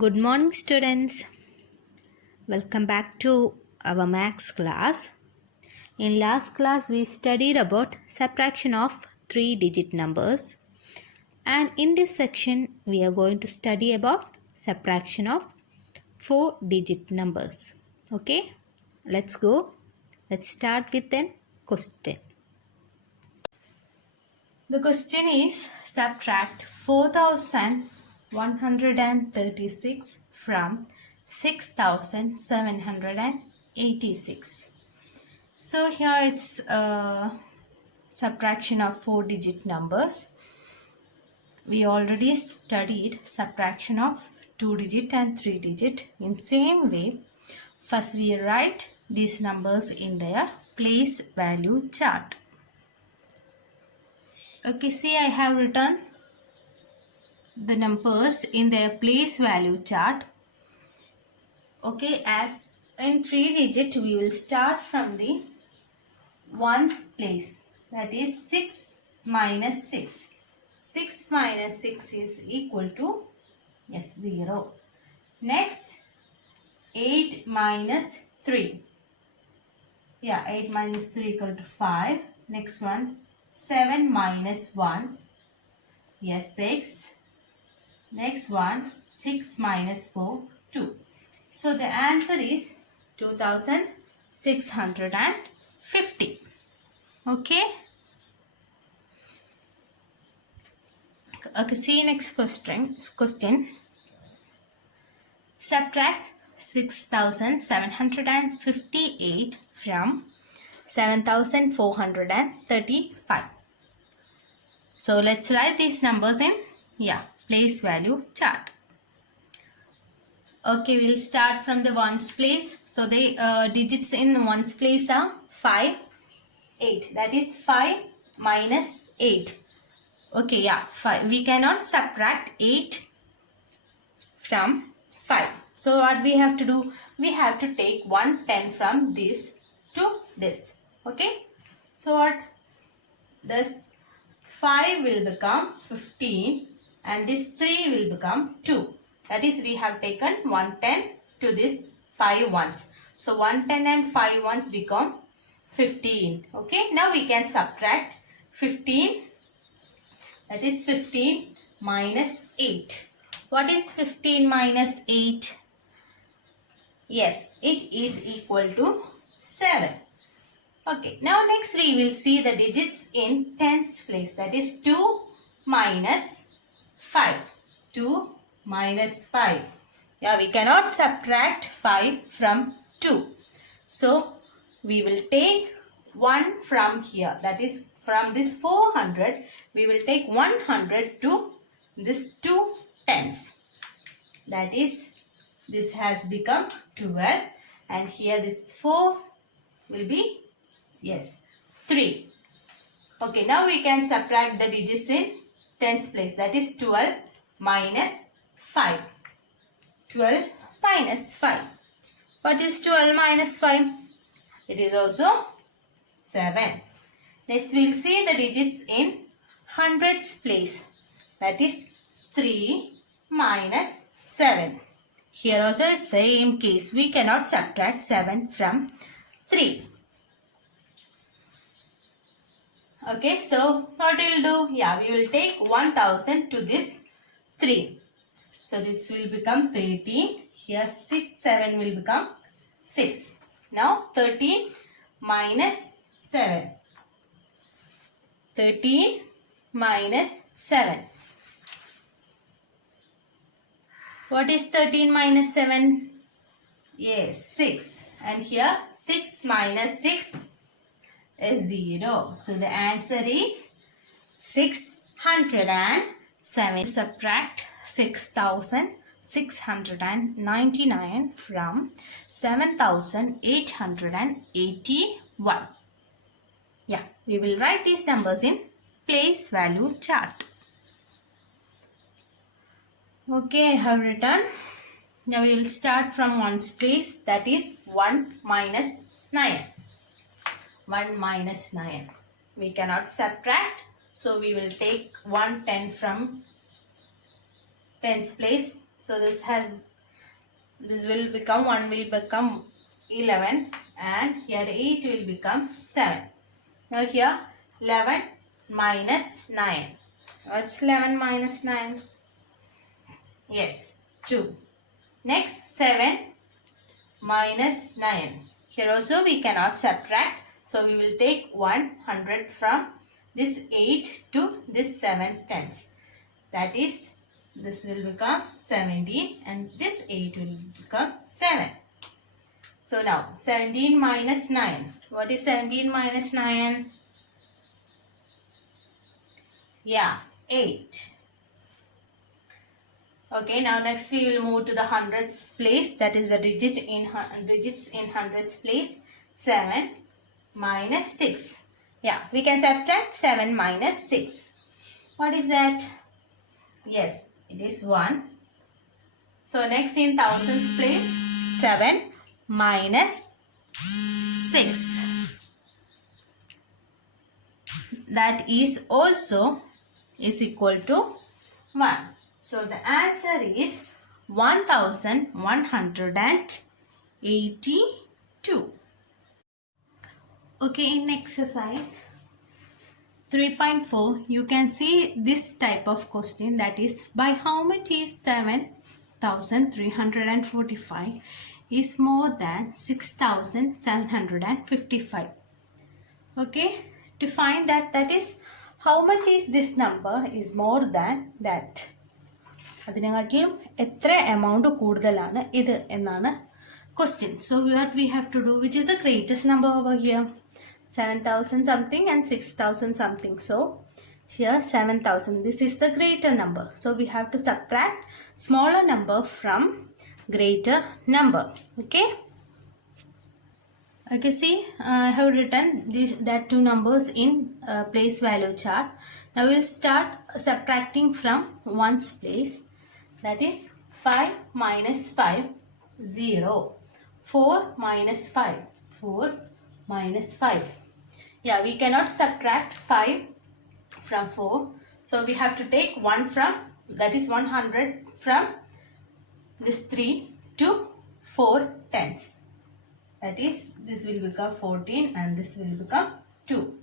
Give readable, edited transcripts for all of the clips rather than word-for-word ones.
Good morning, students. Welcome back to our maths class. In last class, we studied about subtraction of 3-digit numbers. And in this section, we are going to study about subtraction of 4-digit numbers. Okay, let's go. Let's start with an question. The question is subtract 4,136 from 6,786. So here it's subtraction of 4-digit numbers. We already studied subtraction of 2-digit and 3-digit. In same way, first we write these numbers in their place value chart. Okay, see, I have written the numbers in their place value chart. Okay, as in 3-digit, we will start from the ones place, that is 6 minus 6. 6 minus 6 is equal to 0. Next, 8 minus 3. 8 minus 3 equal to 5. Next one, 7 minus 1. 6. Next one, 6 minus 4, 2. So the answer is 2650. Okay. Okay, see next question. Subtract 6,758 from 7,435. So let's write these numbers in place value chart. Okay, we'll start from the ones place. So the digits in ones place are 5, 8. That is 5 minus 8. Okay, 5. We cannot subtract 8 from 5. So what we have to do? We have to take 110 from this to this. Okay. So what? This 5 will become 15 and this 3 will become 2. That is, we have taken 110 to this 5 ones. So 110 and 5 ones become 15. Okay. Now we can subtract 15. That is 15 minus 8. What is 15 minus 8? Yes, it is equal to 7. Okay, now next we will see the digits in tens place. That is 2 minus 5. 2 minus 5. We cannot subtract 5 from 2. So, we will take 1 from here. That is, from this 400, we will take 100 to this 2 tens. That is, this has become 12 and here this 4 will be 3. Okay, now we can subtract the digits in tens place. That is 12 minus 5. 12 minus 5. What is 12 minus 5? It is also 7. Next we will see the digits in hundreds place. That is 3 minus 7. Here also it's the same case. We cannot subtract 7 from 3. Okay, so what we will do? We will take 1000 to this 3. So this will become 13. Here 7 will become 6. Now 13 minus 7. 13 minus 7. What is 13 minus 7? 6. And here 6 minus 6 is 0. So the answer is 607. Subtract 6,699 from 7,881. We will write these numbers in place value chart. Okay, I have written. Now we will start from ones place. That is 1 minus 9. 1 minus 9. We cannot subtract. So we will take 110 from tens place. So this has this will become 1 will become 11 and here 8 will become 7. Now here 11 minus 9. What's 11 minus 9? Yes, 2. Next 7 minus 9. Here also we cannot subtract. So we will take 100 from this 8 to this 7 tenths. That is, this will become 17 and this 8 will become 7. So now 17 minus 9. What is 17 minus 9? Yeah, 8. Okay, now next we will move to the hundreds place. That is the digits in hundreds place. 7 minus 6. Yeah, we can subtract 7 minus 6. What is that? Yes, it is 1. So next in thousands place. 7 minus 6. That is also is equal to 1. So the answer is 1182. Okay, in exercise 3.4, you can see this type of question, that is, by how much is 7,345 is more than 6,755. Okay, to find that is how much is this number is more than that. അതിനെക്കാട്ടിലും എത്ര amount കൂടുതലാണ് ഇത് എന്നാണ് question. So what we have to do, which is the greatest number over here? 7,000 something and 6,000 something. So here 7,000. This is the greater number. So we have to subtract smaller number from greater number. Okay. Okay, see, I have written that two numbers in place value chart. Now we will start subtracting from ones place. That is 5 minus 5, 0. 4 minus 5, 4 minus 5. Yeah, we cannot subtract 5 from 4. So we have to take 1 from, that is 100 from this 3 to 4 tenths. That is, this will become 14 and this will become 2.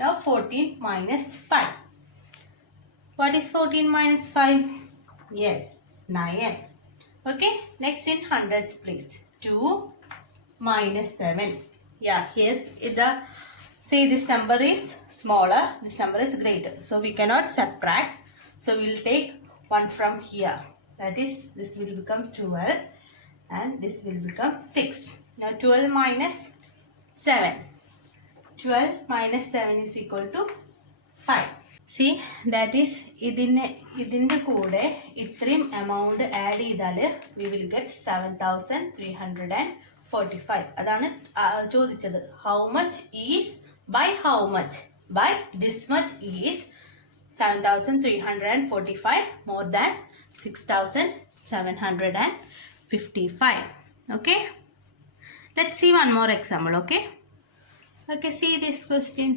Now 14 minus 5. What is 14 minus 5? Yes, 9. Okay, next in hundreds place. 2 minus 7. Yeah, here see, this number is smaller, this number is greater. So we cannot subtract. So we will take 1 from here. That is, this will become 12 and this will become 6. Now 12 minus 7. 12 minus 7 is equal to 5. See, that is, ഇതിൻ്റെ കൂടെ ഇത്രയും amount add ചെയ്താൽ we will get 7,345. അതാണ് ചോദിച്ചത്. How much is, by how much? By this much is 7,345 more than 6,755. Okay. Let's see one more example. Okay. Okay, see this question.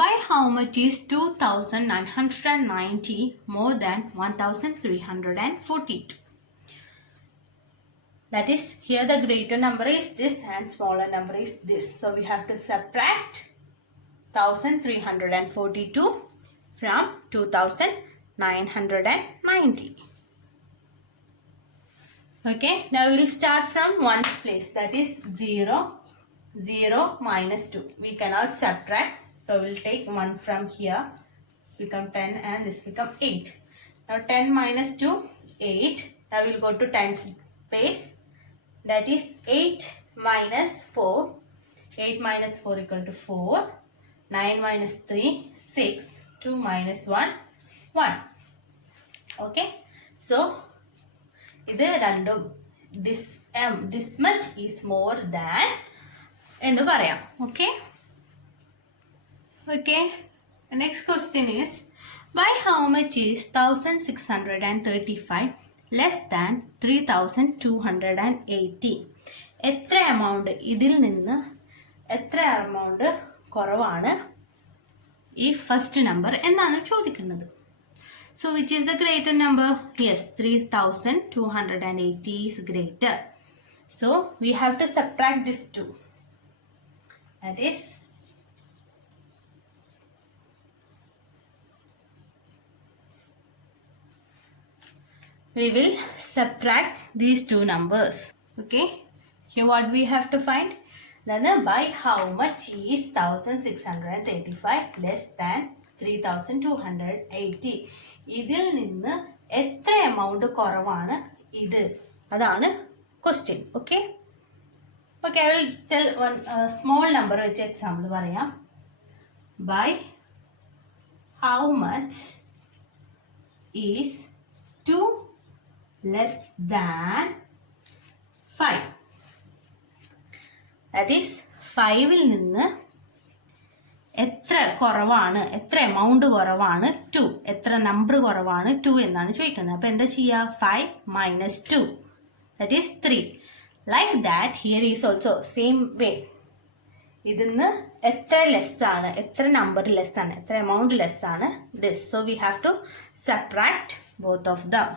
By how much is 2,990 more than 1,342? That is, here the greater number is this and smaller number is this. So we have to subtract 1,342 from 2,990. Okay, now we will start from ones place. That is 0, 0 minus 2. We cannot subtract. So we will take 1 from here. This become 10 and this become 8. Now 10 minus 2, 8. Now we will go to tens place. That is 8 minus 4. 8 minus 4 equal to 4. 9 minus 3, 6. 2 minus 1, 1. Okay. So ഇത് രണ്ടും this much is more than എന്ന് പറയാം. Okay. Okay. The next question is, by how much is 1,635 less than 3,280? എത്ര amount ഇതിൽ നിന്ന് എത്ര amount കുറവാണ് ഈ ഫസ്റ്റ് നമ്പർ എന്നാണ് ചോദിക്കുന്നത്. So which is the greater number? Yes, 3,280 is greater. So we have to subtract this 2. That is we will subtract these two numbers. Okay. Here what we have to find? Then by how much is 1635 less than 3280? ഇതിൽ നിന്ന് എത്ര amount കുറവാണ് ഇത്? അതാണ് question. Okay. Okay, I will tell one small number വെച്ച് example പറയാം. By how much is 2 less than 5? That is 5ൽ നിന്ന് എത്ര കുറവാണ്, എത്ര എമൗണ്ട് കുറവാണ് 2, എത്ര നമ്പർ കുറവാണ് 2 എന്നാണ് ചോദിക്കുന്നത്. അപ്പോൾ എന്താ ചെയ്യുക? 5 minus 2, that is 3. Like that here is also same way. ഇതിന്ന് എത്ര ലെസ് ആണ്, എത്ര നമ്പർ ലെസ് ആണ്, എത്ര എമൗണ്ട് ലെസ് ആണ് this. So we have to subtract both of them.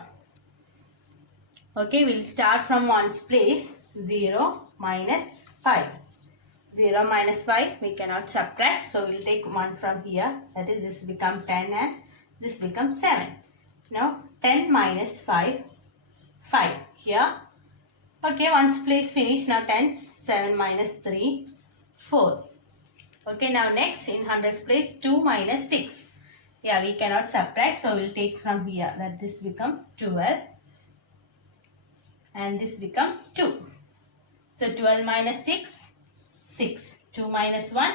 Okay, we'll start from ones place. 0 minus 5. 0 minus 5 we cannot subtract, so we'll take 1 from here. That is, this becomes 10 and this becomes 7. Now 10 minus 5, 5 here. Okay, ones place finish. Now tens. 7 minus 3, 4. Okay, now next in hundreds place 2 minus 6. Yeah, we cannot subtract, so we'll take from here. That this become 12 and this become 2. So 12 minus 6, 6. 2 minus 1,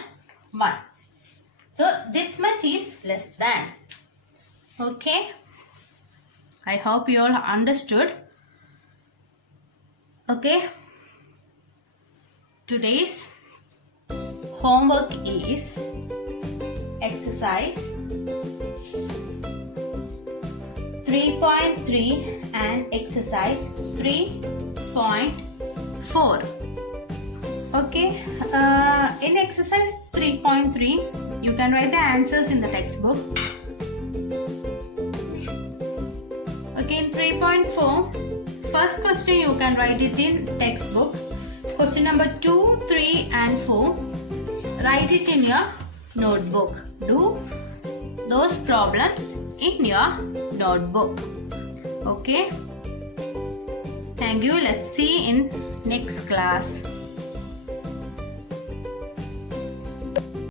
1. So this much is less than. Okay. I hope you all understood. Okay. Today's homework is exercise 3.3 and exercise 3.4. Okay, in exercise 3.3 you can write the answers in the textbook. Okay, in 3.4 first question you can write it in textbook. Question number 2, 3 and 4 write it in your notebook. Do those problems in your notebook. Okay, thank you. Let's see in next class.